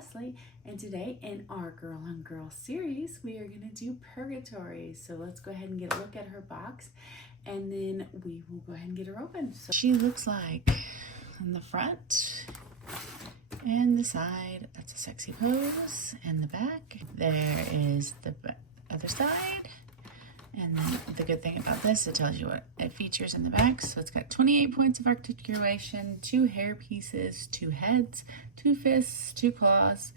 Leslie, and today in our Girl on Girl series, we are going to do Purgatory. So let's go ahead and get a look at her box, and then we will go ahead and get her open. So she looks like on the front and the side, that's a sexy pose, and the back. There is the other side. And then the good thing about this, it tells you what it features in the back. So it's got 28 points of articulation, 2 hair pieces, 2 heads, 2 fists, 2 claws,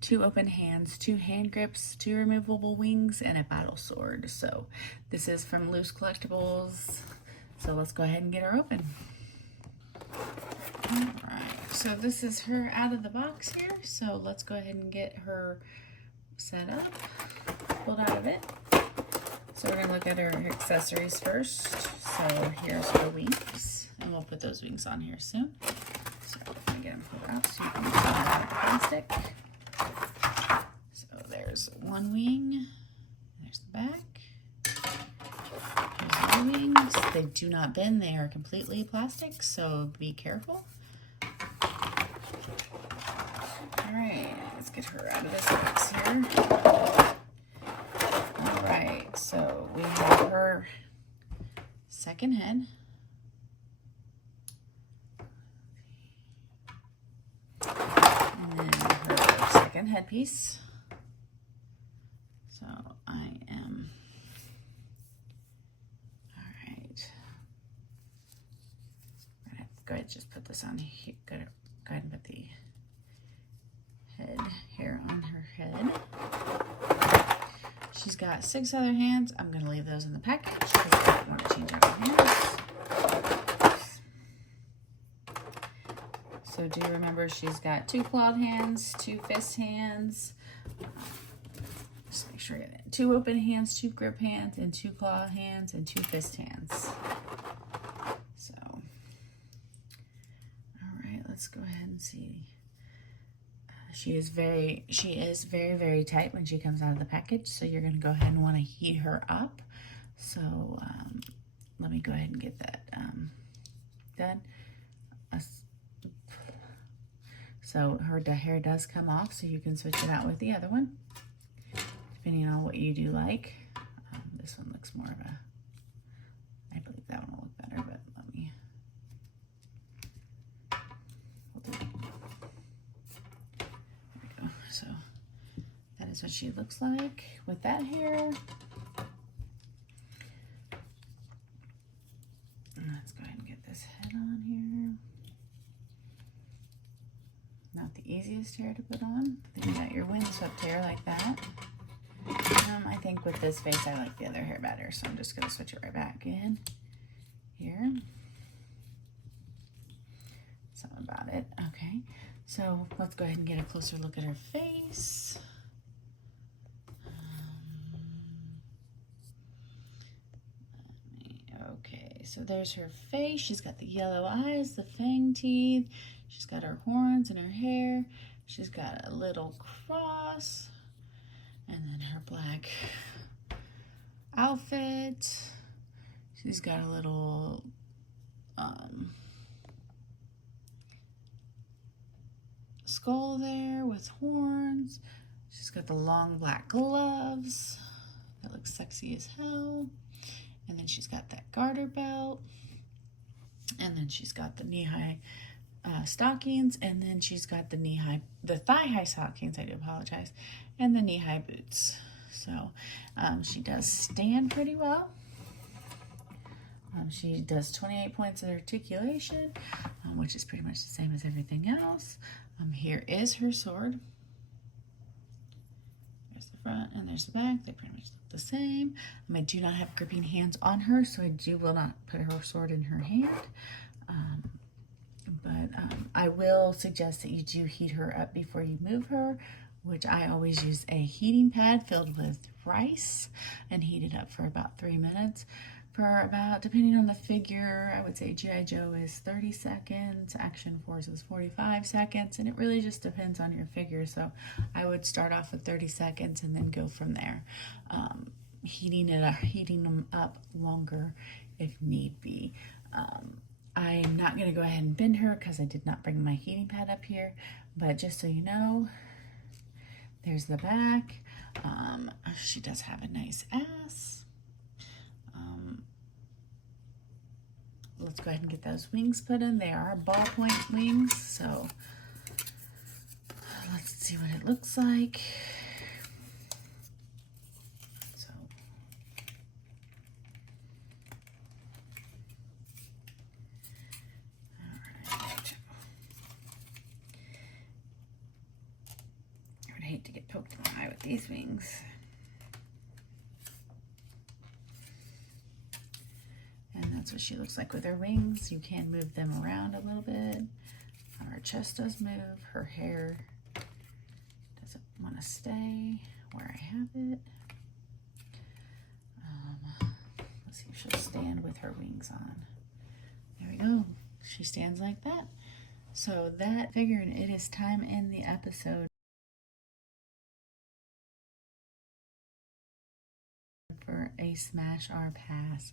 2 open hands, 2 hand grips, 2 removable wings, and a battle sword. So this is from Loose Collectibles. So let's go ahead and get her open. All right, so this is her out of the box here. So let's go ahead and get her set up, pulled out of it. So we're going to look at her accessories first. So here's her wings, and we'll put those wings on here soon. So I'm going to get them pulled out so you can see the plastic. So there's one wing, there's the back. Here's the wings. They do not bend, they are completely plastic, so be careful. All right, let's get her out of this box here. Alright, so we have her second head. And then her second headpiece. So I am, alright. Go ahead, just put this on here. Go ahead and put the head hair on her head. She's got 6 other hands. I'm going to leave those in the package because I don't want to change out her hands. So do remember she's got 2 clawed hands, 2 fist hands. Just make sure I get it. 2 open hands, 2 grip hands, and 2 claw hands, and 2 fist hands. So, all right, let's go ahead and see. She is very, very tight when she comes out of the package, so you're going to go ahead and want to heat her up. So let me go ahead and get that done. So her hair does come off, so you can switch it out with the other one, depending on what you do like. This one looks more of a, I believe that one will look better, but let me. So that is what she looks like with that hair. Let's go ahead and get this head on here. Not the easiest hair to put on. Then you got your windswept hair like that. I think with this face I like the other hair better, so I'm just going to switch it right back in here. Something about it. Okay. So let's go ahead and get a closer look at her face. Okay, so there's her face. She's got the yellow eyes, the fang teeth. She's got her horns and her hair. She's got a little cross. And then her black outfit. She's got a little skull there with horns. She's got the long black gloves. That looks sexy as hell. And then she's got that garter belt. And then she's got the knee-high stockings. And then she's got the thigh-high stockings, I do apologize. And the knee-high boots. So she does stand pretty well. She does 28 points of articulation, which is pretty much the same as everything else. Here is her sword. There's the front and there's the back. They pretty much look the same. I do not have gripping hands on her, so I will not put her sword in her hand. But I will suggest that you do heat her up before you move her, which I always use a heating pad filled with rice and heat it up for about 3 minutes. For about, depending on the figure, I would say G.I. Joe is 30 seconds, Action Force is 45 seconds, and it really just depends on your figure. So I would start off with 30 seconds and then go from there, heating them up longer if need be. I'm not going to go ahead and bend her because I did not bring my heating pad up here, but just so you know, There's the back. She does have a nice ass. Let's go ahead and get those wings put in. They are ballpoint wings, so let's see what it looks like. So, all right. I would hate to get poked in the eye with these wings. And that's what she looks like with her wings. You can move them around a little bit. Her chest does move. Her hair doesn't want to stay where I have it. Let's see if she'll stand with her wings on. There we go. She stands like that. So that figured it is time in the episode for a smash or pass.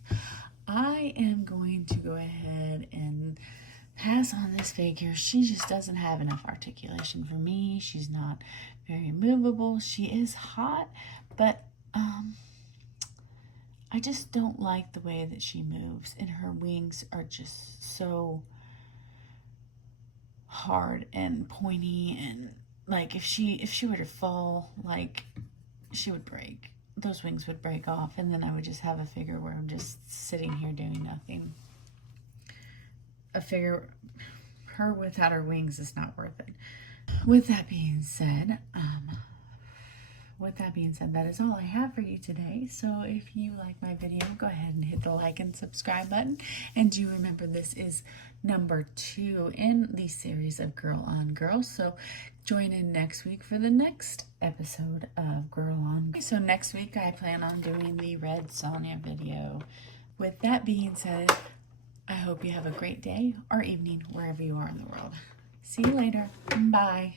I am going to go ahead and pass on this figure. She just doesn't have enough articulation for me. She's not very movable. She is hot, but I just don't like the way that she moves, and her wings are just so hard and pointy, and like if she were to fall, like she would break. Those wings would break off, and then I would just have a figure where I'm just sitting here doing nothing. A figure, her without her wings is not worth it. With that being said, that is all I have for you today. So if you like my video, go ahead and hit the like and subscribe button. And do remember, this is number 2 in the series of Girl on Girl. So join in next week for the next episode of Girl on Girl. So next week I plan on doing the Red Sonia video. With that being said, I hope you have a great day or evening wherever you are in the world. See you later. Bye.